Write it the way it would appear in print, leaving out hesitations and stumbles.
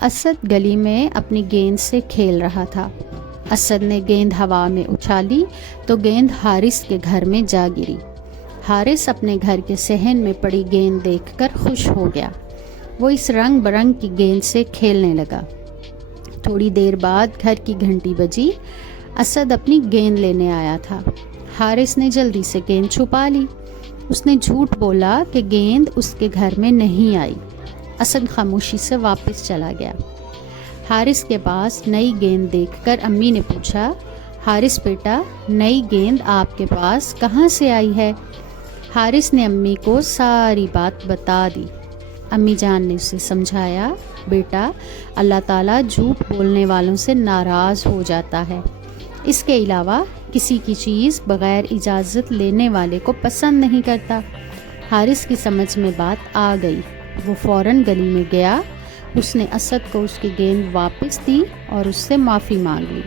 اسد گلی میں اپنی گیند سے کھیل رہا تھا۔ اسد نے گیند ہوا میں اچھالی تو گیند حارث کے گھر میں جا گری۔ حارث اپنے گھر کے صحن میں پڑی گیند دیکھ کر خوش ہو گیا۔ وہ اس رنگ برنگ کی گیند سے کھیلنے لگا۔ تھوڑی دیر بعد گھر کی گھنٹی بجی۔ اسد اپنی گیند لینے آیا تھا۔ حارث نے جلدی سے گیند چھپا لی۔ اس نے جھوٹ بولا کہ گیند اس کے گھر میں نہیں آئی۔ اسد خاموشی سے واپس چلا گیا۔ حارث کے پاس نئی گیند دیکھ کر امی نے پوچھا، حارث بیٹا، نئی گیند آپ کے پاس کہاں سے آئی ہے؟ حارث نے امی کو ساری بات بتا دی۔ امی جان نے اسے سمجھایا، بیٹا، اللہ تعالیٰ جھوٹ بولنے والوں سے ناراض ہو جاتا ہے۔ اس کے علاوہ کسی کی چیز بغیر اجازت لینے والے کو پسند نہیں کرتا۔ حارث کی سمجھ میں بات آ گئی۔ وہ فوراً گلی میں گیا۔ اس نے اسد کو اس کی گیند واپس دی اور اس سے معافی مانگ لی۔